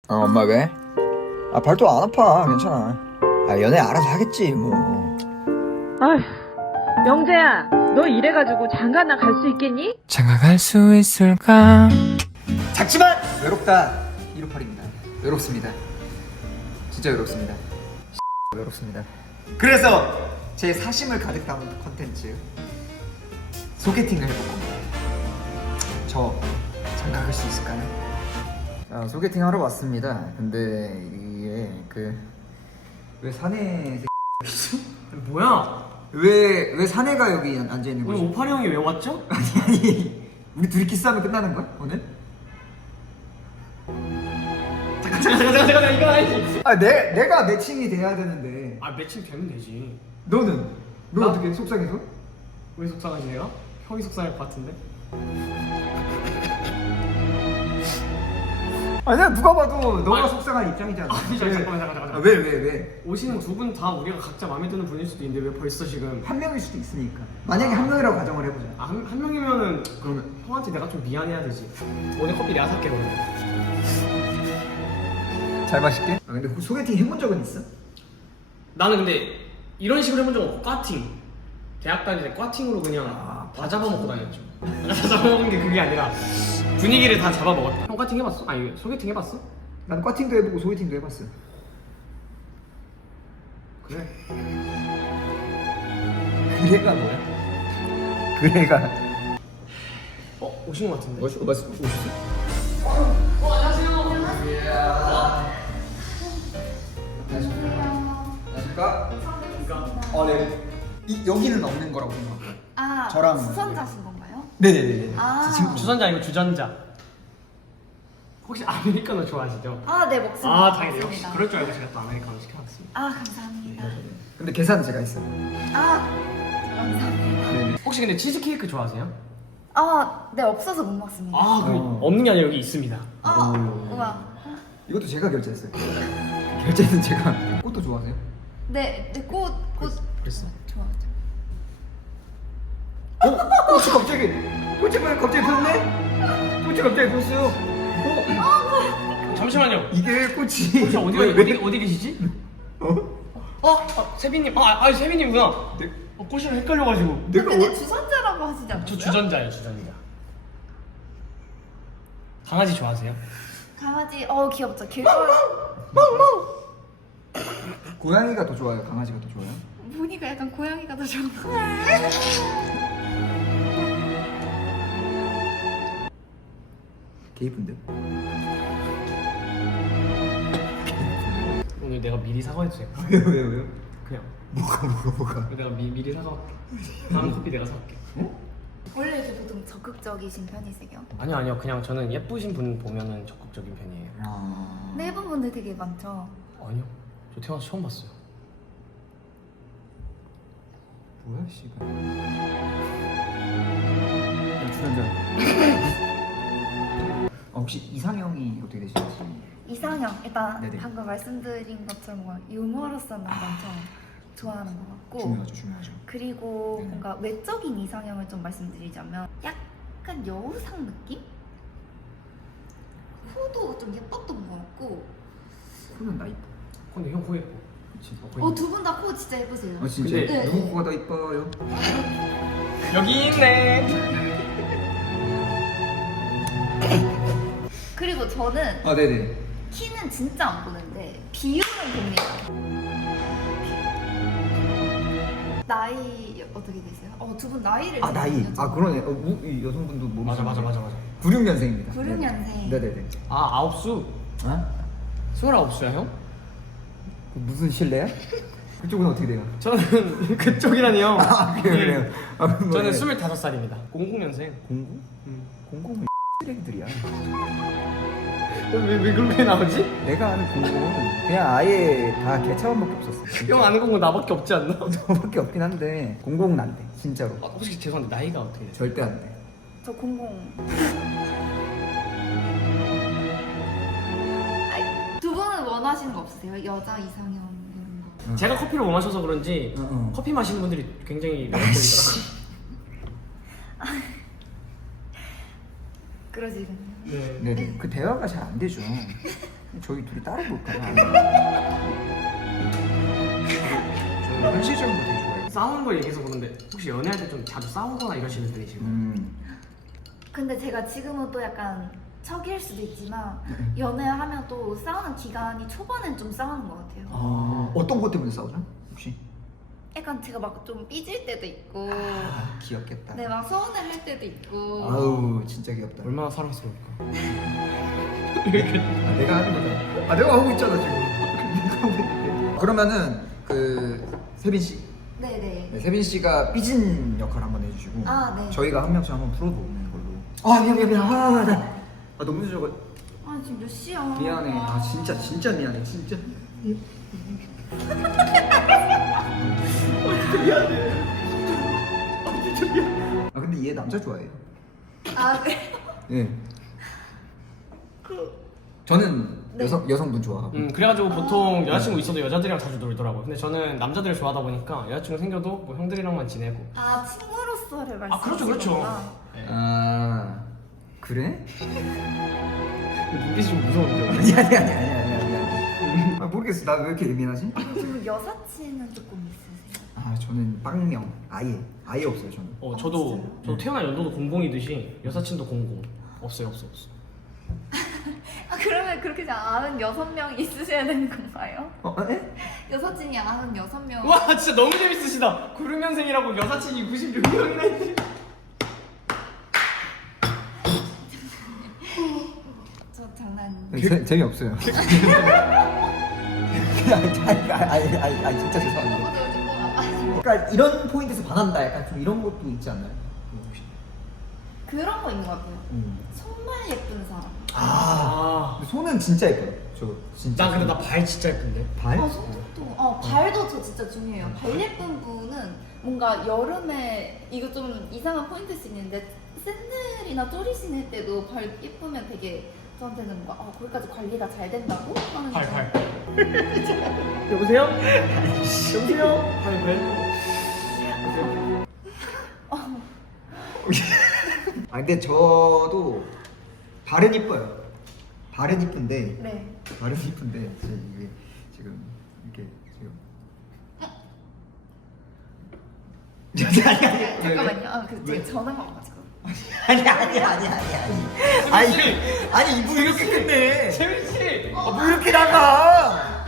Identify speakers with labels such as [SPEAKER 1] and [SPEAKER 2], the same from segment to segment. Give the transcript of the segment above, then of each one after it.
[SPEAKER 1] 엄마 왜? 아 발도 안 아파. 괜찮아. 아 연애 알아서 하겠지 뭐.
[SPEAKER 2] 아휴, 영재야, 너 이래가지고 장가나 갈 수 있겠니?
[SPEAKER 3] 장가갈 수 있을까?
[SPEAKER 1] 작지만 외롭다. 158입니다. 외롭습니다. 진짜 외롭습니다. 외롭습니다. 그래서 제 사심을 가득 담은 컨텐츠 소개팅을 해볼 겁니다. 저 장가갈 수 있을까요? 자, 소개팅 하러 왔습니다. 근데 이게 왜 사내
[SPEAKER 3] 뭐야?
[SPEAKER 1] 왜 사내가 여기 앉아 있는
[SPEAKER 3] 우리
[SPEAKER 1] 거지?
[SPEAKER 3] 오파리 형이 왜 왔죠?
[SPEAKER 1] 아니 우리 둘이 키스하면 끝나는 거야 오늘?
[SPEAKER 3] 잠깐 이건 아니지.
[SPEAKER 1] 아 내가 매칭이 돼야 되는데
[SPEAKER 3] 아 매칭 되면 되지.
[SPEAKER 1] 넌
[SPEAKER 3] 나?
[SPEAKER 1] 어떻게 속상해서?
[SPEAKER 3] 왜 속상하지 내가? 형이 속상할 것 같은데.
[SPEAKER 1] 아니야 누가 봐도 너가 속상한 입장이잖아.
[SPEAKER 3] 아니 잠깐만.
[SPEAKER 1] 왜?
[SPEAKER 3] 오시는 두 분 다 우리가 각자 마음에 드는 분일 수도 있는데 왜 벌써 지금?
[SPEAKER 1] 한 명일 수도 있으니까. 만약에 한 명이라고 가정을 해보자.
[SPEAKER 3] 한 명이면은
[SPEAKER 1] 그러면
[SPEAKER 3] 형한테 내가 좀 미안해야 되지. 오늘 커피 내가 살게 오늘.
[SPEAKER 1] 잘 마실게. 아 근데 소개팅 해본 적은 있어?
[SPEAKER 3] 나는 근데 이런 식으로 해본 적 없고 꽈팅. 대학 다닐 때 꽈팅으로 그냥 다 잡아먹고 다녔죠. 다 잡아먹은 게 그게 아니라 분위기를 다 잡아먹었다. 형 꽈팅 해봤어? 아니 소개팅 해봤어?
[SPEAKER 1] 난 꽈팅도 해보고 소개팅도 해봤어.
[SPEAKER 3] 그래.
[SPEAKER 1] 그래가 뭐야? 그래가
[SPEAKER 3] 오신 것 같은데.
[SPEAKER 1] 오셨어? 안녕하십니까? 네. 여기는 없는 거라고 생각해요.
[SPEAKER 4] 아,
[SPEAKER 1] 저랑
[SPEAKER 4] 수선자신 건가요?
[SPEAKER 1] 네네네.
[SPEAKER 4] 아.
[SPEAKER 1] 지금
[SPEAKER 3] 주전자 아니고 주전자. 혹시 아메리카노 좋아하시죠?
[SPEAKER 4] 아, 네, 먹습니다.
[SPEAKER 3] 아 당연히 역시
[SPEAKER 4] 먹습니다.
[SPEAKER 3] 그럴 줄 알고 제가 또 아메리카노 시켜봤습니다.
[SPEAKER 4] 아, 감사합니다.
[SPEAKER 1] 근데 계산은 제가 했어요.
[SPEAKER 4] 아, 감사합니다.
[SPEAKER 1] 네네.
[SPEAKER 3] 혹시 근데 치즈케이크 좋아하세요?
[SPEAKER 4] 아, 네, 없어서 못 먹습니다.
[SPEAKER 3] 아 그럼 없는 게 아니라 여기 있습니다.
[SPEAKER 4] 아,
[SPEAKER 1] 오.
[SPEAKER 4] 우와.
[SPEAKER 1] 이것도 제가 결제했어요. 결제는 제가. 꽃도 좋아하세요?
[SPEAKER 4] 네, 네, 꽃.
[SPEAKER 3] 그랬어.
[SPEAKER 4] 좋아하죠.
[SPEAKER 1] 꽃이 갑자기 폈네? 꽃이 갑자기 폈어요.
[SPEAKER 3] 잠시만요.
[SPEAKER 1] 이게 꽃이
[SPEAKER 3] 혹시 어디 계시지? 세빈님. 세빈님구나.
[SPEAKER 1] 네?
[SPEAKER 3] 꽃이랑 헷갈려가지고.
[SPEAKER 1] 내가
[SPEAKER 4] 근데 주선자라고 하시지 않았어요?
[SPEAKER 3] 저 주전자예요 주전자. 강아지 좋아하세요?
[SPEAKER 4] 강아지, 귀엽죠? 길거리.
[SPEAKER 1] 고양이가 더 좋아요? 강아지가 더 좋아요?
[SPEAKER 4] 보니까 약간 고양이가 더 좋은 거
[SPEAKER 1] 개 이쁜데?
[SPEAKER 3] 오늘 내가 미리 사과해도 될까?
[SPEAKER 1] 왜요?
[SPEAKER 3] 그냥
[SPEAKER 1] 뭐가?
[SPEAKER 3] 내가 미리 사과할게. 다음 커피 내가 사올게.
[SPEAKER 4] 원래 이렇게 보통 적극적이신 편이세요?
[SPEAKER 3] 아니요 그냥 저는 예쁘신 분 보면은 적극적인 편이에요.
[SPEAKER 4] 네, 일본 분들 되게 많죠?
[SPEAKER 3] 아니요 저 태어나서 처음 봤어요.
[SPEAKER 1] 뭐야 씨발. 주전자. 혹시 이상형이 어떻게 되시는지?
[SPEAKER 4] 이상형, 일단
[SPEAKER 1] 네네.
[SPEAKER 4] 방금 말씀드린 것처럼 뭔가 유머러스한 남자 엄청 좋아하는 것 같고
[SPEAKER 1] 중요하죠.
[SPEAKER 4] 그리고
[SPEAKER 1] 네네.
[SPEAKER 4] 뭔가 외적인 이상형을 좀 말씀드리자면 약간 여우상 느낌? 코도 좀 예뻤던 것 같고
[SPEAKER 1] 코는 나 이뻐.
[SPEAKER 3] 근데 형 코 예뻐.
[SPEAKER 1] 그치.
[SPEAKER 4] 두 분 다 코 진짜 예쁘세요.
[SPEAKER 1] 진짜?
[SPEAKER 3] 근데-
[SPEAKER 1] 누구 코가 더 이뻐요?
[SPEAKER 3] 여기 있네.
[SPEAKER 4] 그리고 저는
[SPEAKER 1] 네네.
[SPEAKER 4] 키는 진짜 안 보는데 비율은 봅니다. 나이 어떻게 되세요? 두 분 나이를 제가
[SPEAKER 1] 나이.
[SPEAKER 4] 여쭤볼게요.
[SPEAKER 1] 그러네. 이 여성분도 모르시네.
[SPEAKER 3] 맞아.
[SPEAKER 1] 96년생입니다.
[SPEAKER 4] 96년생.
[SPEAKER 1] 네네네.
[SPEAKER 3] 아홉수.
[SPEAKER 1] 어?
[SPEAKER 3] 29수야 형?
[SPEAKER 1] 무슨 실례야? 그쪽은 어떻게 돼요?
[SPEAKER 3] 저는 그쪽이라니요.
[SPEAKER 1] 그래요.
[SPEAKER 3] 저는 25살입니다. 00년생.
[SPEAKER 1] 공구? 공구는 쓰레기들이야.
[SPEAKER 3] 왜 그렇게 나오지?
[SPEAKER 1] 내가 아는 공구는 그냥 아예 다 개차원밖에 없었어.
[SPEAKER 3] 형 아는 공은 나밖에 없지 않나?
[SPEAKER 1] 너밖에 없긴 한데 공공은 안 돼. 진짜로.
[SPEAKER 3] 혹시 죄송한데 나이가 어떻게 되세요?
[SPEAKER 1] 절대 안 돼.
[SPEAKER 4] 저 00. 두 분은 원하시는 거 없으세요? 여자 이상형 이런 거.
[SPEAKER 3] 제가 커피를 못 마셔서 그런지 커피 마시는 분들이 굉장히 매력적이더라고요.
[SPEAKER 4] 그러시군요.
[SPEAKER 3] 네.
[SPEAKER 1] 네네. 그 대화가 잘 안 되죠. 저희 둘이 따로 볼까요? 저 현실적인 거 되게 좋아해요.
[SPEAKER 3] 싸우는 걸 얘기해서 그런데 혹시 연애할 때 좀 자주 싸우거나 이러시는 분이시고?
[SPEAKER 4] 근데 제가 지금은 또 약간 척일 수도 있지만 연애하면 또 싸우는 기간이 초반엔 좀 싸우는 것 같아요.
[SPEAKER 1] 어떤 것 때문에 싸우죠? 혹시?
[SPEAKER 4] 약간 제가 막 좀 삐질 때도 있고
[SPEAKER 1] 귀엽겠다.
[SPEAKER 4] 네, 막 서운해할 때도 있고
[SPEAKER 1] 아우 진짜 귀엽다.
[SPEAKER 3] 얼마나 사랑스러울까?
[SPEAKER 1] 내가 하는 거잖아. 내가 하고 있잖아 지금. 내가 하고 있는데. 그러면은 그 세빈 씨.
[SPEAKER 4] 네네.
[SPEAKER 1] 네, 세빈 씨가 삐진 역할 한번 해주시고.
[SPEAKER 4] 네.
[SPEAKER 1] 저희가 한 명씩 한번 풀어보는 걸로. 미안. 너무 늦어가.
[SPEAKER 4] 지금 몇 시야?
[SPEAKER 1] 미안해. 진짜 미안해. 진짜. 진짜 미안해. 근데 얘 남자 좋아해요.
[SPEAKER 4] 네.
[SPEAKER 1] 네. 저는 여성분 좋아하고.
[SPEAKER 3] 그래가지고 보통 여자친구 있어도 여자들이랑 자주 놀더라고요. 근데 저는 남자들을 좋아하다 보니까 여자친구 생겨도 뭐 형들이랑만 지내고.
[SPEAKER 4] 친구로서를 말씀하시는
[SPEAKER 3] 그렇죠, 그렇죠.
[SPEAKER 4] 거구나.
[SPEAKER 3] 네.
[SPEAKER 1] 그래?
[SPEAKER 3] 눈빛이 좀 무서운데.
[SPEAKER 1] 아니. 모르겠어. 나 왜 이렇게 예민하지?
[SPEAKER 4] 지금 여사친은 조금 있으세요?
[SPEAKER 1] 저는 빵명. 아예 없어요 저는.
[SPEAKER 3] 저도 태어난 연도도 00이듯이 여사친도 00. 없어요.
[SPEAKER 4] 그러면 그렇게 아는 6명 있으셔야 되는 건가요?
[SPEAKER 1] 에?
[SPEAKER 4] 여사친이 아는 6명.
[SPEAKER 3] 와 진짜 너무 재밌으시다. 96년생이라고 여사친이 96명이나 있지.
[SPEAKER 4] 저 장난.
[SPEAKER 1] 재미없어요. 아니 진짜 죄송합니다. 그러니까 이런 포인트에서 반한다 약간 좀 이런 것도 있지 않나요? 혹시?
[SPEAKER 4] 그런 거 있는 것 같아요. 손만 예쁜 사람.
[SPEAKER 1] 근데 손은 진짜 예뻐요. 저 진짜.
[SPEAKER 3] 나 근데 나 발 진짜 예쁜데.
[SPEAKER 1] 발?
[SPEAKER 4] 손톱도. 발도 저 진짜 중요해요. 발 예쁜 분은 뭔가 여름에 이거 좀 이상한 포인트일 수 있는데 샌들이나 쪼리 신을 때도 발 예쁘면 되게 저한테는 뭔가 거기까지 관리가 잘 된다고 하는.
[SPEAKER 3] 발. 여보세요? 발 왜?
[SPEAKER 1] 근데 저도 발은 이뻐요. 발은 이쁜데.
[SPEAKER 4] 네.
[SPEAKER 1] 발은 이쁜데 이게 지금 이렇게 지금. 아니.
[SPEAKER 4] 잠깐만요.
[SPEAKER 1] 왜?
[SPEAKER 4] 제가 전화가 와가지고.
[SPEAKER 1] 아니 이분 이렇게 끝내.
[SPEAKER 3] 재민 씨.
[SPEAKER 1] 뭐 이렇게 나가?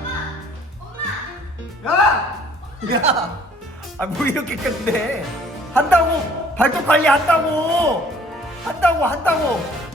[SPEAKER 1] 야! 뭐 이렇게 끝내? 한다고 발톱 관리 한다고.